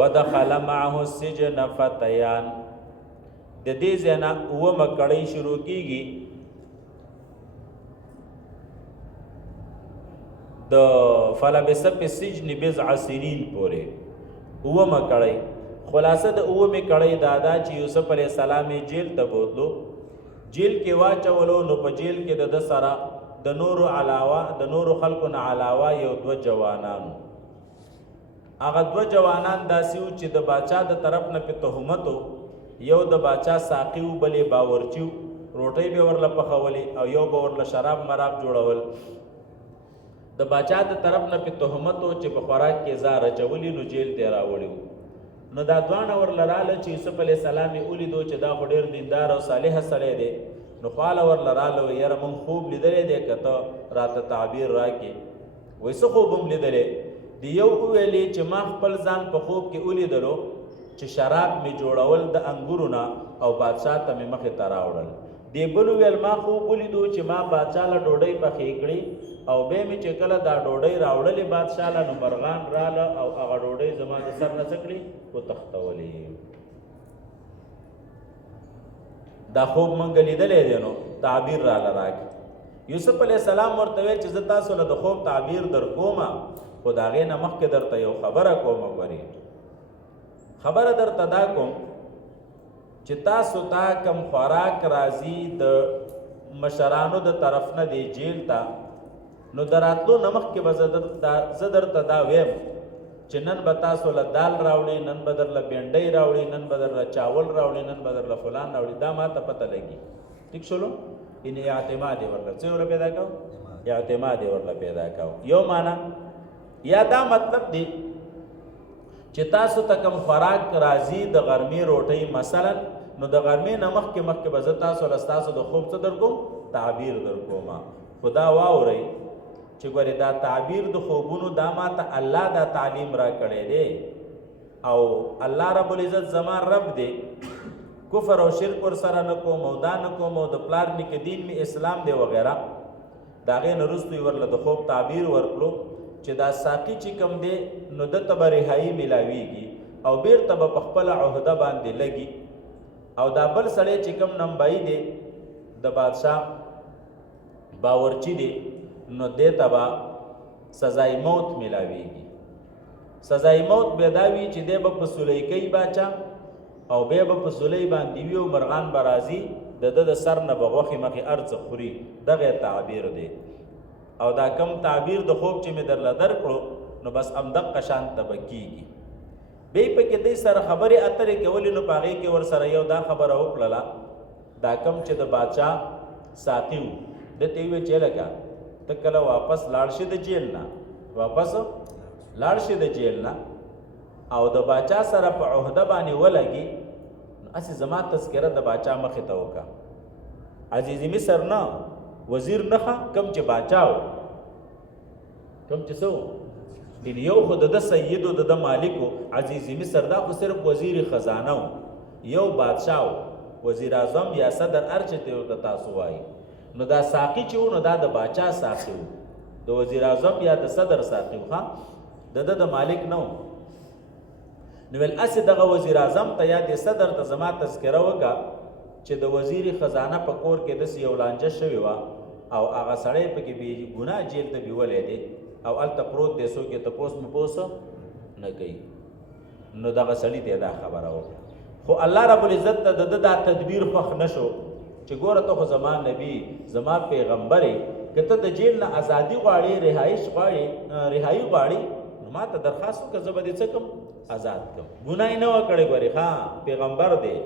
ودخل معه السجن فتيان. د دې ځنا اومه کړی شروع کیږي د فلبث فی السجن بضع سنین پورې. اومه کړی خلاصه د اومه کړی دادا چې یوسف علیہ السلام جیل ته بوتلو، جیل کې واچولو. نو په جیل کې د سره د نورو علاوه د نورو خلکو نه علاوه یو دو جوانان، هغه دو جوانان داسې وو چې د باچا د طرف نه په تهمتو، یو د باچا ساقي و بلې باورچي، روټۍ به ورله پخولې او یو به ورله شراب مراب جوړول. د باچا د طرف نه په تهمتو چې په خوراک کې ځار اچولي، نو جیل ته راوړي. نو دا دواړه ورله راله چې یوسف علیه السلام یې ولیدو چې دا خو ډېر دیندار او صالح سړی دی. نو خواله ورله راله یاره موږ خوب لیدلی دی، که ته راته تعبیر راکړې. وایي څه خوب هم لیدلی دی؟ یو وویلې چې ما خپل ځان په خوب کې ولیدلو چې شراب مې جوړول د انګورو نه او بادشاه ته مې مخې ته راوړل. دی بل وویل ما خوب ولیدو چې ما بادشاه له ډوډۍ پخې کړې او بیا مې چې کله دا ډوډۍ راوړلې بادشاه له، نو مرغان راله او هغه ډوډۍ زما د سر نه څه کړې وتښتولې. دا خوب مونږ لیدلی دی، نو تعبیر راله راکړي. یوسف علیه السلام ورته ویل چې زه تاسو له د خوب تعبیر در کومه، خو د هغې نه مخکې درته یو خبره کوم. ګورې خبره درته دا کوم چې تاسو ته کم خوراک راځي د مشرانو د طرف نه دی جیل ته، نو د راتلو نه مخکې به زه درته دا ویم چې نن به تاسو له دال راوړي، نن به درله بینډۍ راوړي، نن به درله چاول راوړي، نن به درله فلان راوړي. دا ما ته پته لګي. ټیک شولو؟ ان اعتماد یې ورله څه ورله پیدا کوو؟ اعتماد یې ورله پیدا کوو. یو معنا یا دا مطلب دی چې تاسو ته کوم خوراک راځي د غرمې روټۍ مثلا، نو د غرمې نه مخکې به زه تاسو له ستاسو د خوب څه در کوم؟ تعبیر در کوم. خو دا واورئ چې ګورې دا تعبیر د خوبونو دا ما ته الله دا تعلیم را کړی دی، او الله رب العزت زما رب دی. کفر او شرک ورسره نه کوم او دا نه کوم او د پلار نیکه دین مې اسلام دی وغیره. د هغې نه وروسته یې ورله د خوب تعبیر ورکړو چې دا ساقي چې کوم دی نو دته به رهایي میلاویږي او بیرته به په خپله عهده باندې لګي، او دا بل سړی چې کوم نمبایي دی د بادشاه باورچي دی، نو دې ته به سزای موت میلاویږي. سزای موت به دا وي چې دی به په سولی کوي باچا، او بیا به په سولی باندې وي او مرغان به راځي د ده د سر نه به غوښې مخې هر څه خوري. دغه تعبیر دی. او دا کم تعبیر د خوب چې مې درله درکړو نو بس همدغه شانته به کېږي. بیا یې پکې دی سره خبرې اترې کولې، نو په هغې کې ورسره یو دا خبره وکړله، دا کم چې د باچا ساقي و ده ته یې وویل چې لکه ته کله واپس لاړ شي د جیل نه، واپس لاړ شي د جیل نه او د باچا سره په عهده باندې ولګي، نو هسې زما تذکره د باچا مخې ته وکړه. عزیز مصر نه وزیر نخه کم چې باچا و، کم چې څه و، یو خو د ده سید و د ده مالک و. عزیز مصر دا خو صرف وزیر خزانه و، یو بادشاه و، وزیر اعظم یا صدر هر چې ته ورته تاسو وایي. نو دا ساقي چې و نو دا د باچا ساقي و، د وزیر اعظم یا د صدر ساقي و، د ده د مالک نه و. نو ویل هسې دغه وزیر اعظم ته یا د صدر ته زما تذکره وکړه چې د وزیر خزانه په کور کې داسې یو لانجه شوې وه او هغه سړی پکې بې ګناه جیل ته بیولی دی او هلته پروت دی، څوک یې تپوس مپوس نه کوي. نو دغه سړي ته دا خبره وکړه. خو الله رب العزت ته د ده دا تدبیر خوښ نه شو چې ګوره ته خو زما نبي زما پیغمبر یې، که ته د جیل نه ازادي غواړې، رهایي غواړې، نو ما ته درخواست وکړه، زه به دې څه کړم؟ آزاد کړم. ګناه یې نه وه کړې. ګورې پیغمبر دی،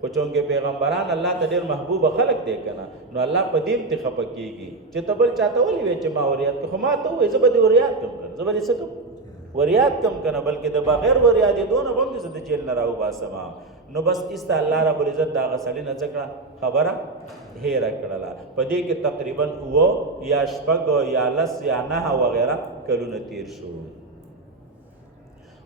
خو چونکې پیغمبران الله ته ډېر محبوبه خلق دی که نه، نو الله په دې ته خفه کېږي چې ته بل چاته ولې وایې چې ما وریاد کړه. خو ما ته ووایې زه به دې وریاد کړم که نه، زه به دې څه کړم؟ وریاد کړم که نه، بلکې د بغیر وریادېدو نه به هم دې زه د جیل نه راوباسم. نو بس ایسته الله رب العزت د هغه سړي نه څه کړه؟ خبره هېره کړله. په دې کې تقریبا 7 یا 8 یا 10 یا 9 وغیره کلونه تیر شو.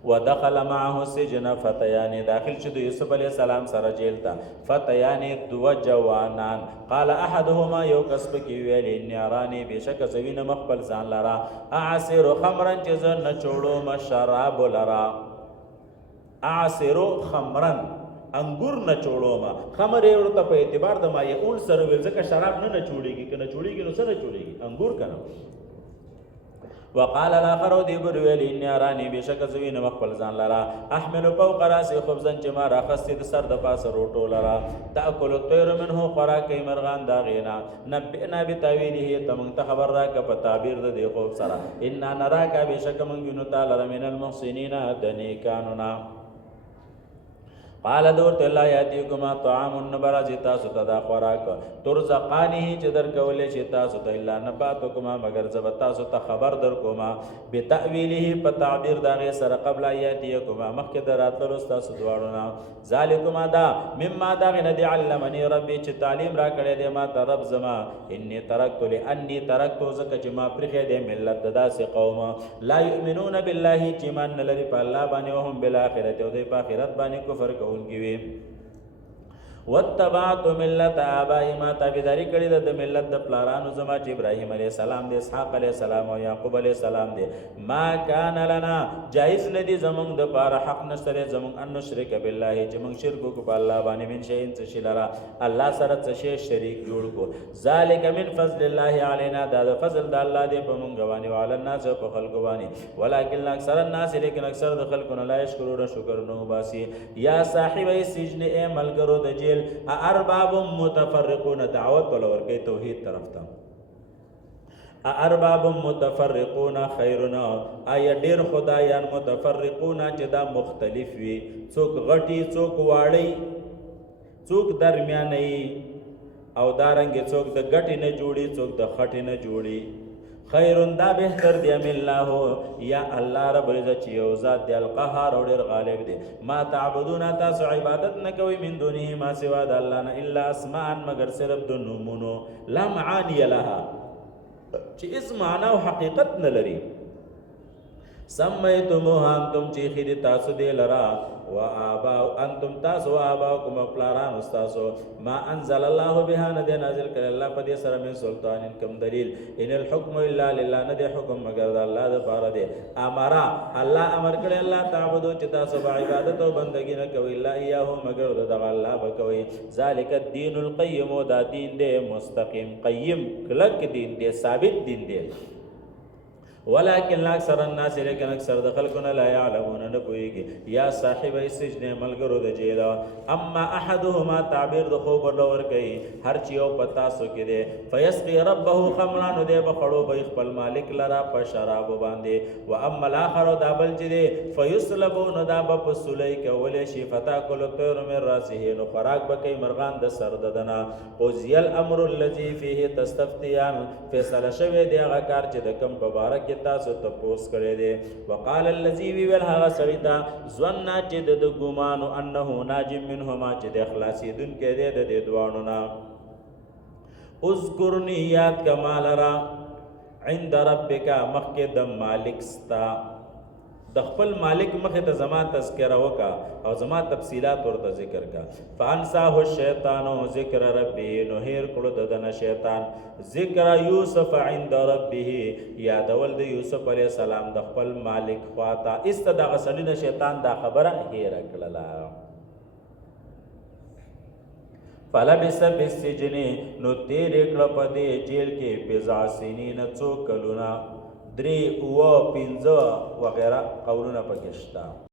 ودخل معه السجن فتيان، داخل شو د یوسف علیہ السلام سره جیل ته فتيان 2 جوانان. قال احدهما یو کس پکې ویل اني اراني بشک زوینه مخبل ځان لرا اعصر خمرا چې زه نچوړو مشراب لرا. اعصرو خمرن انګور نه چوړوما خمر یې ورته په اعتبار د ما یقول سره ویل ځکه شراب نه چوړيږي کنه چوړيږي نو سره چوړيږي انګور کنه وقال الاخر دی برویل ان ارانی بشک زوین مخبل ځان لرا احمل فوق راسي خبزن چې ما راخستې د سر د پاسه روټو لرا تاكل الطير منه خوراک مرغان دا غینا نبئنا بتاویله تمن ته خبر را ک په تعبیر د دی خوب سره ان نراک بشک من ګنو تعالی من المحسنین دنی کانونا قال دورت الله یاتیکما طعام النبرز تاسو ته دا خوراک ترزقانی چې در کولې چې تاسو ته الا نباتکما مگر زب تاسو ته خبر در کوما بتاویله په تعبیر دغه سره قبل یاتیکما مخکې دراتلو تاسو دواړو نه ذالکما دا مما دا غنه علمنی ربی چې تعلیم را کړی دی ما ته رب زما انی ترکت لانی ترکت زکه چې ما پرخې دی ملت داسې قوم لا یؤمنون بالله چې مان لري په الله باندې او هم بالاخره او د اخرت باندې کفر کوونکی وي واتبعت ملت آبائی ما تابعداری کړی د ملت د پلارانو زما چې ابراهیم علیه السلام دی اسحاق علیه السلام او یعقوب علیه السلام دی ما کان لنا جایز ندی زمونږ د پاره حق نشته زمونږ ان نشرک بالله چې مونږ شرک کو په الله باندې من شي څه شي لرا الله سره څه شي شریک جوړ کو ذالک من فضل الله علینا دا د فضل د الله دی په مونږ باندې او علی الناس په خلق باندې ولکن اکثر الناس لیکن اکثر د خلکو نه لا شکر شکر نو باسي یا صاحب السجن ای ملګرو د جیل ارباب متفرقون دعوت ولور کوي توحید طرف ته ارباب متفرقون خیرنا آیا ډیر خدایان متفرقون چې دا مختلف وي څوک غټي څوک واړی څوک درمیاني او دارنګ څوک د غټي نه جوړي څوک د خټي نه جوړي خیرون دا بهتر دی ام الله یا الله رب العزت یو ذات دی القهار او ډیر غالب دی ما تعبدون تاسو عبادت نه کوي من دونه ما سوا د الله نه الا اسماء مگر صرف د نومونو لا معانی لها چې اسم معنا او حقیقت نه لري سمیتموها انتم چې خیر تاسو دی لرا و آبا انتم تاسو آباؤکم پلاران استاسو ما انزل الله بها ندی نازل کړ الله په دې سره من سلطان کم دلیل ان الحكم الا لله ندی حکم مگر د الله د پاره دی امر الله امر کړ الله تعبدو چې تاسو عبادت او بندګی نه کوي الا ایاه مگر د الله بکوي ذالک الدین القیم دا دین دی مستقیم قیم کلک دین دی ثابت دین دی ولكن اکثر الناس لیکن اکثر د خلقنا لا يعلمون نه پويږي یا صاحب السجن ملګرو د جیل اما احدهما تعبیر د خوب ورلور کوي هر چیو پتا سو کې دي فيسقي ربه خمرا نو دی بخړو به خپل مالک لرا په شراب باندې و اما الاخر دا بل چې دي فيسلبون دا په سولای کولې شي فتا کول تر من راسه نو فراق بکې مرغان د سر ددنا او زیل امر الذي فيه تستفتيان فیصله شوی دی هغه کار چې د کم مبارک تاسو تپوس کړی دی وقال الذي ویل هغه سړی ته ظن چې د ګمانو انه ناجم منهما چې د اخلاصي دن کې دی د دوانو نه اذكرني یاد کمال را عند ربک مخک د مالک ستا د خپل مالک مخه ته زما تذکرہ وکا او زما تفصیلات ورته ذکر کا فانساه الشیطان ذکر ربه نو هیر کړو دنه شیطان ذکر یوسف عند ربه یادول د یوسف علی السلام د خپل مالک خواتا استدغه سنینه شیطان دا خبره هیر کړلا فلبس بالسجن نو تیر کړه په دې جیل کې بضع سنین څو کلونه 3 و 5 وغیرہ قولونه پکې شته